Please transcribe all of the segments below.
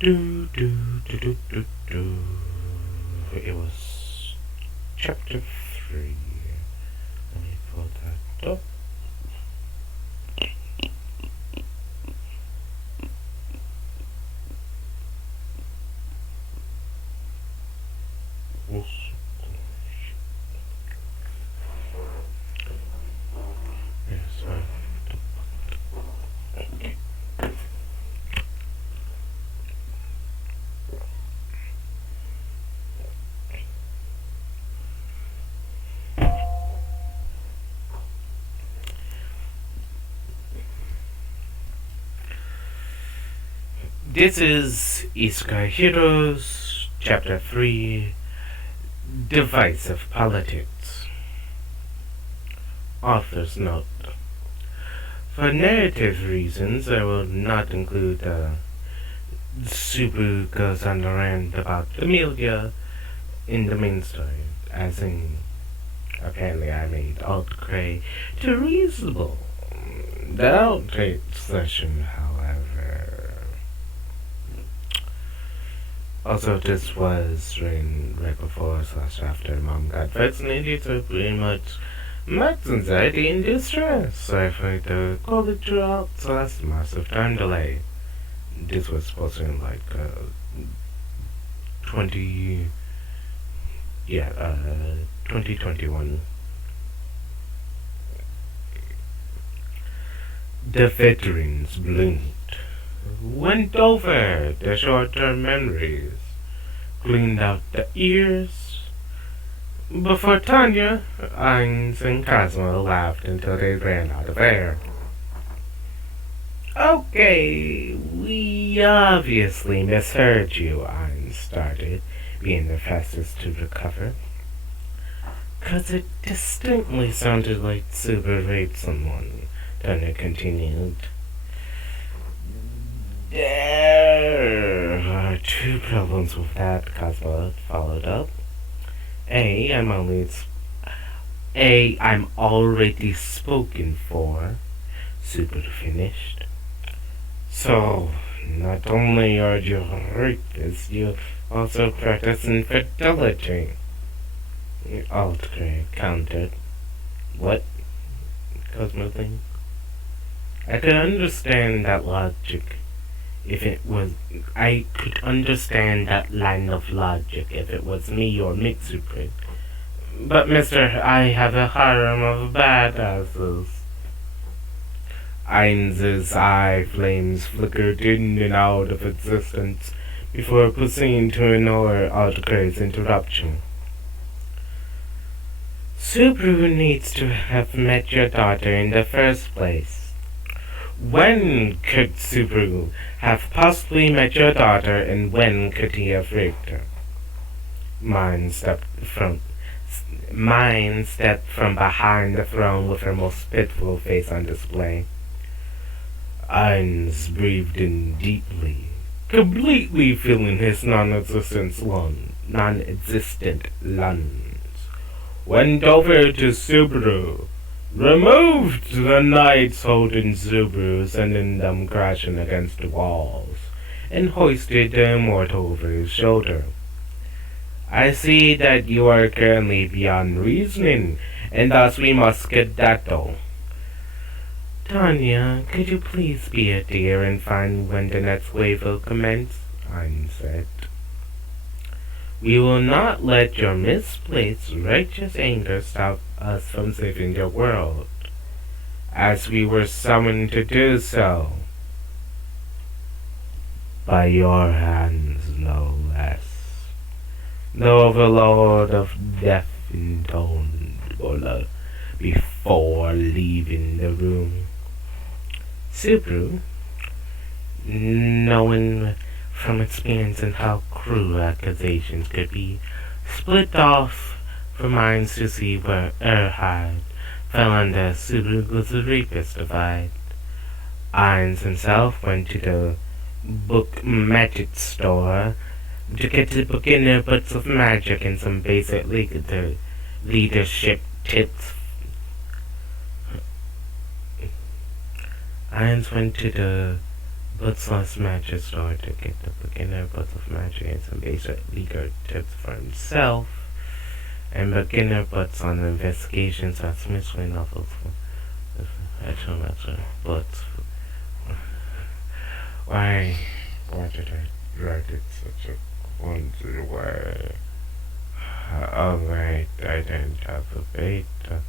Do, do, do, do, do, do. It was chapter 3. Let me pull that up. This is Isekai Heroes, Chapter 3, Divisive Politics. Author's note. For narrative reasons, I will not include Subaru goes on a rant about Amelia in the main story, as in, apparently I made Alt Grey too reasonable. The outrage session, however. Also, this was right before / after Mom got vaccinated, so pretty much max anxiety and distress. I tried to call it throughout, so that's a massive time delay. This was supposed to be like 2021. The veterans blinked, went over the short-term memories, cleaned out the ears. Before Tanya, Ainz and Cosmo laughed until they ran out of air. Okay, we obviously misheard you, Ainz started, being the fastest to recover. 'Cause it distinctly sounded like Super raped someone, Tanya continued. There are two problems with that, Cosmo followed up. I'm already spoken for, Super finished. So, not only are you rapist, you also practice infidelity. Altgrey countered. What? Cosmo thinks. I could understand that logic I could understand that line of logic if it was me or Mitsuprid. But mister, I have a harem of badasses. Ainz's eye flames flickered in and out of existence before proceeding to ignore Altgrey's interruption. Subaru needs to have met your daughter in the first place. When could Subaru have possibly met your daughter, and when could he have raped her? Mine stepped from behind the throne with her most pitiful face on display. Ainz breathed in deeply, completely filling his non-existent lungs. Went over to Subaru, removed the knights holding Subaru, sending them crashing against the walls, and hoisted the immortal over his shoulder. I see that you are currently beyond reasoning, and thus we must skedaddle. Tanya, could you please be a dear and find when the next wave will commence? Ainz said. We will not let your misplaced righteous anger stop us from saving the world, as we were summoned to do so. By your hands, no less. The overlord of death intoned Bola before leaving the room. Subaru, knowing from experience and how cruel accusations could be, split off from Ainz to see where Erhard fell under Subaru's rapist divide. Ainz himself went to the book magic store to get the beginner books of magic and some basic leadership tips. Ainz went to the Books Less Magic store to get the beginner books of magic and some basic legal tips for himself. And beginner books on investigations as mystery novels. Actual books. Why did I write it such a clumsy way? Alright, I didn't have a beta.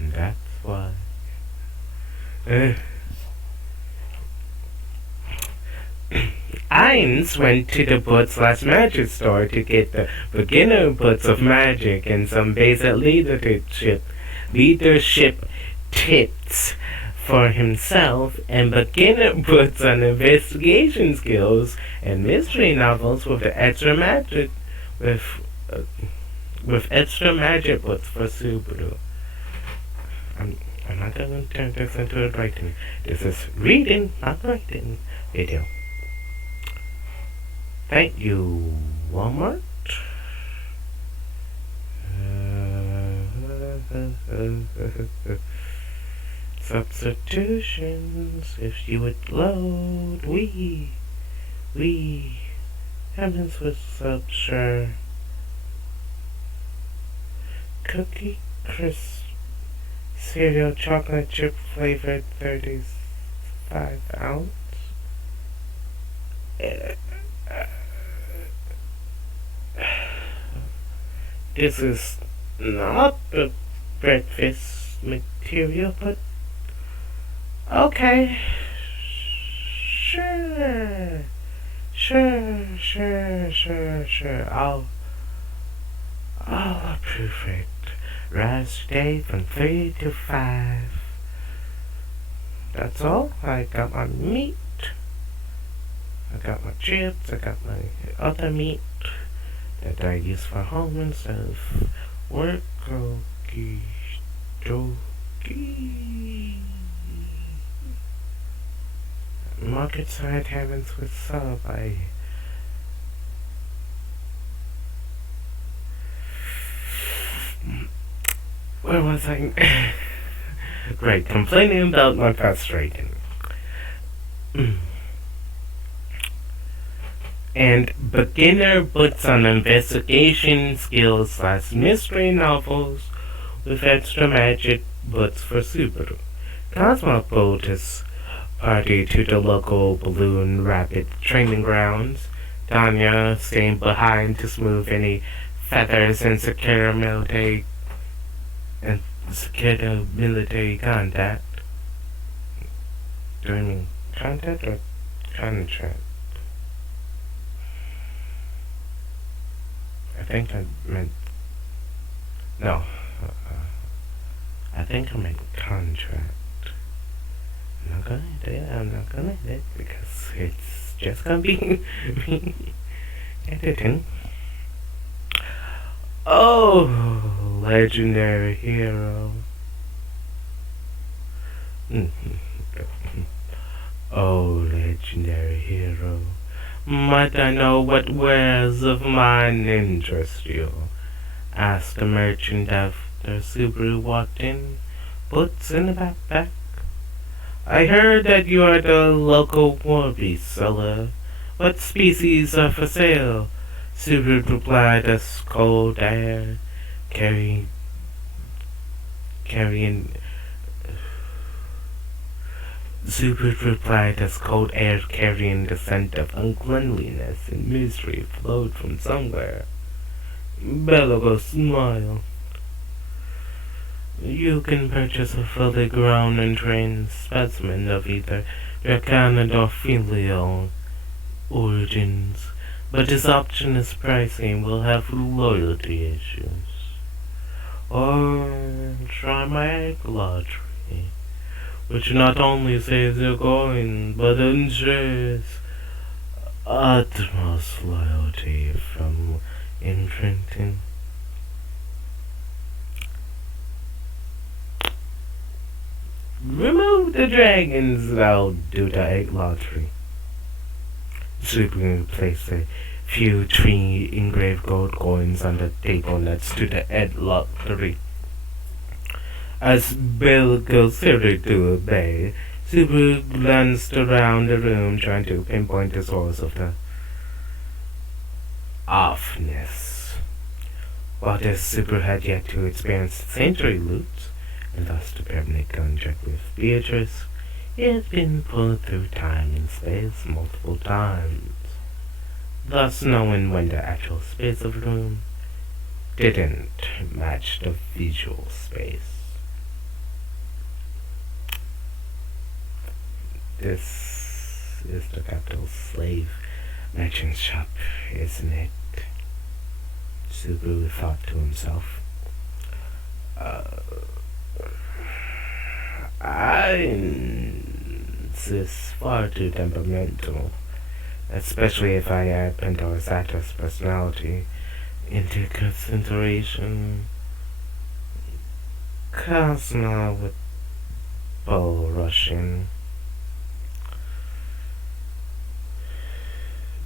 That's why. Eins went to the Books Less Magic store to get the beginner books of magic and some basic leadership tips for himself and beginner books on investigation skills and mystery novels with the extra magic with extra magic books for Subaru. I'm not going to turn this into a writing. This is reading, not writing video. Thank you, Walmart. Substitutions, if you would load, we, heavens with sub, sure. Cookie crisp, cereal chocolate chip flavored 35 ounce. This is not the breakfast material, but okay. Sure. I'll approve it. Rest day from 3 to 5. That's all. I got my meat. I got my chips. I got my other meat that I use for home instead of work. Okie dokie. Market side heavens with sub. Where was I? Great, complaining about my frustrating. And beginner books on investigation skills / mystery novels with extra magic books for Subaru. Cosmo boat is party to the local balloon rapid training grounds. Tanya staying behind to smooth any feathers and secure the military contact. Do I mean contact or contract? I think I meant no. I think I meant contract. I'm not gonna do it because it's just gonna be me editing. Oh, legendary hero. Oh, legendary hero. Might I know what wares of mine interest you? Asked the merchant after Subaru walked in, boots in a backpack. I heard that you are the local war beast seller. What species are for sale? Subaru replied as cold air carrying Subaru replied as cold air carrying the scent of uncleanliness and misery flowed from somewhere. Belago smiled. You can purchase a fully grown and trained specimen of either Dracanid or filial origins, but this option is pricey and will have loyalty issues. Or try my egg lottery, which not only saves your coin, but ensures utmost loyalty from imprinting. Remove the dragons and I'll do the egg lottery. Subaru placed a few tree engraved gold coins on the table next to the egg lottery. As Bill considered to obey, Subaru glanced around the room, trying to pinpoint the source of the offness. While the Subaru had yet to experience sensory loops, and thus the permanent contract with Beatrice, it had been pulled through time and space multiple times, thus knowing when the actual space of the room didn't match the visual space. This is the capital slave merchant shop, isn't it? Subaru thought to himself. Is far too temperamental, especially if I add Pandora Sato's personality into consideration. Cosmo with bull rushing.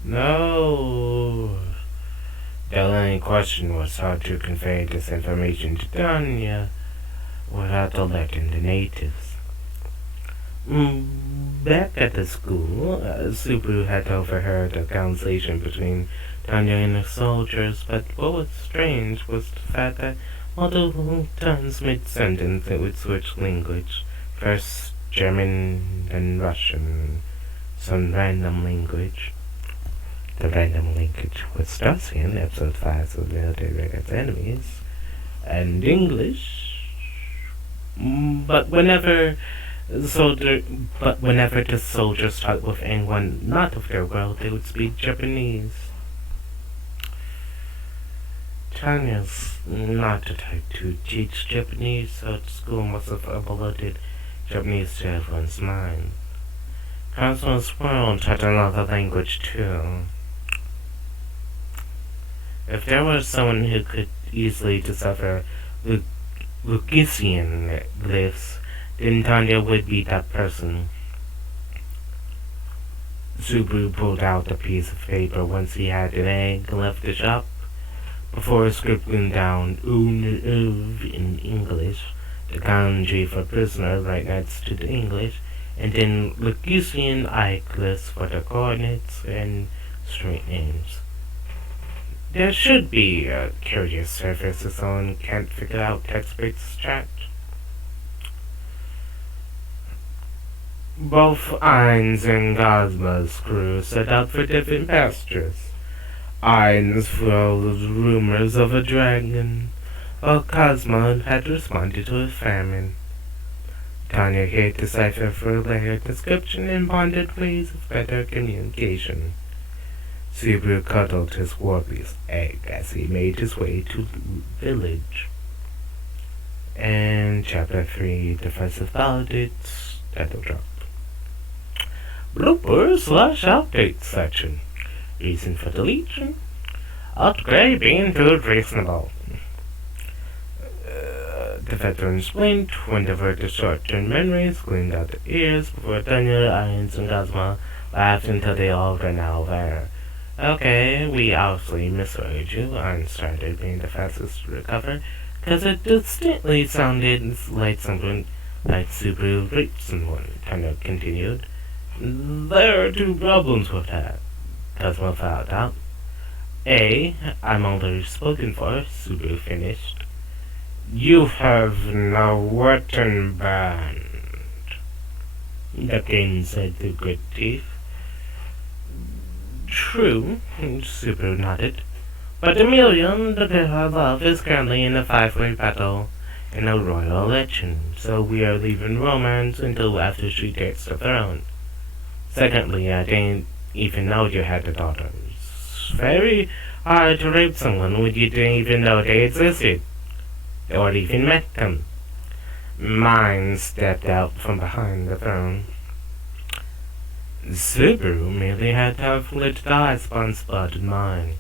No. The only question was how to convey this information to Tanya without alerting the natives. Back at the school, Subaru had overheard a conversation between Tanya and the soldiers, but what was strange was the fact that multiple times mid-sentence it would switch language. First German, then Russian, some random language. The random language was Darcy in episode 5 of Military Records Enemies, and English. But whenever the soldiers talked with anyone not of their world, they would speak Japanese. Tanya's not the type to teach Japanese, so the school must have uploaded Japanese to everyone's mind. Cosmo's world had another language too. If there was someone who could easily decipher Lugisian glyphs, then Tanya would be that person. Subaru pulled out a piece of paper once he had an egg and left the shop, before scribbling down in English, the kanji for prisoner right next to the English, and then Lugisian glyphs for the coordinates and street names. There should be a curious surface if someone can't figure out text-based chat. Both Ain's and Cosmo's crew set out for different pastures. Ain's full of rumors of a dragon, while Cosmo had responded to a famine. Tanya gave decipher for a layered description and pondered ways of better communication. Subaru cuddled his warbeast egg as he made his way to the village. And Chapter 3, Defensive Politics, title drop. Blooper/outdate section. Reason for deletion. Upgrade being too reasonable. The veteran explained when diverted short-term memories gleamed out the ears before Tanya, Ainz, and Cosmo laughed until they all ran out of air. Okay, we obviously misheard you. Ainz started being the fastest to recover, because it distinctly sounded like something like Subaru raped someone. Tanya continued. There are two problems with that, Cosmo found out. A, I'm already spoken for, Subaru finished. You have no weapon band, the king said through grit teeth. True, Subaru nodded. But Amelia, the girl I love, is currently in a 5-way battle in a royal election, so we are leaving romance until after she takes the throne. Secondly, I didn't even know you had a daughter. It's very hard to rape someone when you didn't even know they existed, or even met them. Mine stepped out from behind the throne. Subaru merely had to have lit the high-spun spotted mine.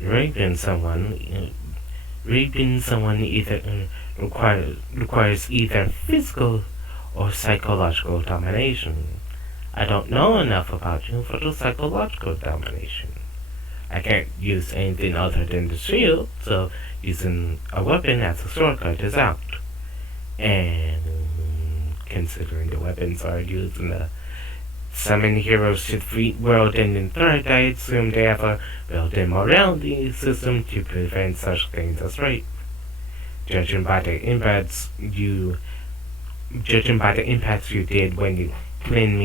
Raping someone either requires either physical or psychological domination. I don't know enough about you for the psychological domination. I can't use anything other than the shield, so using a weapon as a shortcut is out. And considering the weapons are used in the summon heroes to defeat world-ending threat. I assume they have a built-in morality system to prevent such things as rape. Judging by the impacts you did when cleaning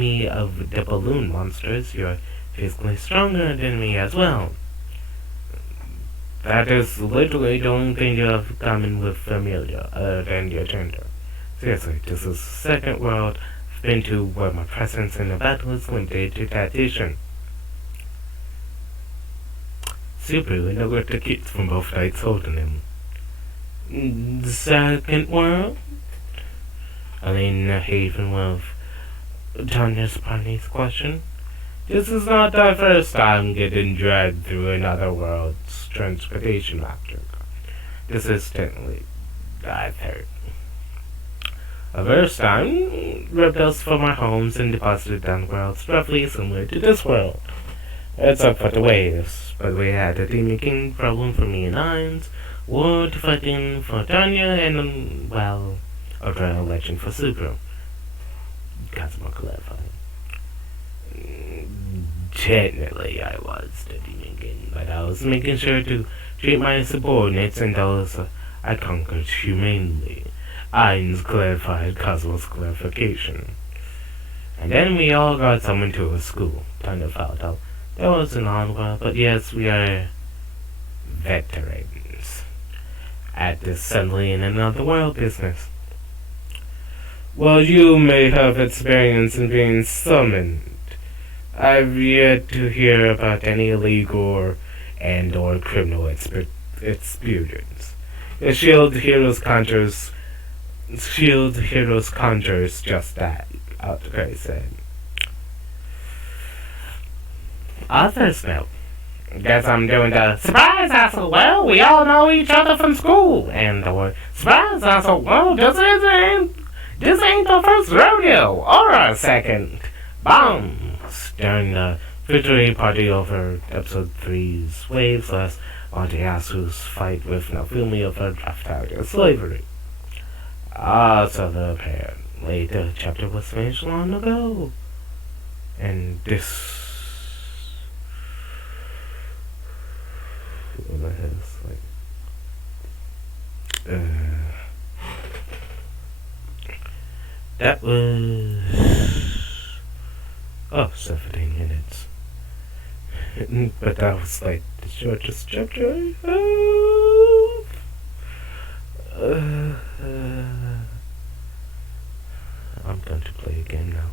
me of the balloon monsters, you're physically stronger than me as well. That is literally the only thing you have in common with Familia, other than your gender. Seriously, this is the second world I've been to where my presence in the battle is limited to tactician. Subaru and over the kids from both sides holding him. The second world? I mean, Haven with Tanya's Parney's question. This is not the first time getting dragged through another world's transportation matrix. This is technically the third. The first time, rebels from our homes and deposited down worlds roughly similar to this world. Except for the waves. But we had a Demon King problem for me and Hines, war to fighting for Tanya, and, well, a trial election for Subaru. That's more clarifying. Technically, I was the Demon King, but I was making sure to treat my subordinates and those I conquered humanely. Hines clarified Cosmo's clarification. And then we all got summoned to a school. Tanya found out. There was an on-world, but yes, we are veterans at this suddenly in another world business. Well, you may have experience in being summoned. I've yet to hear about any illegal or criminal experience. The Shield Heroes conjures just that, Outcry said. Author's note. Guess I'm doing the surprise asshole. Well, we all know each other from school. And the word surprise asshole. Well, this ain't the first rodeo or a second. Bombs during the victory party over episode 3's Waves last Monteasu's fight with Nofumi over draft out of slavery. So apparently the chapter was finished long ago. And this that was 17 minutes. But that was like the shortest chapter I have. I'm going to play again now.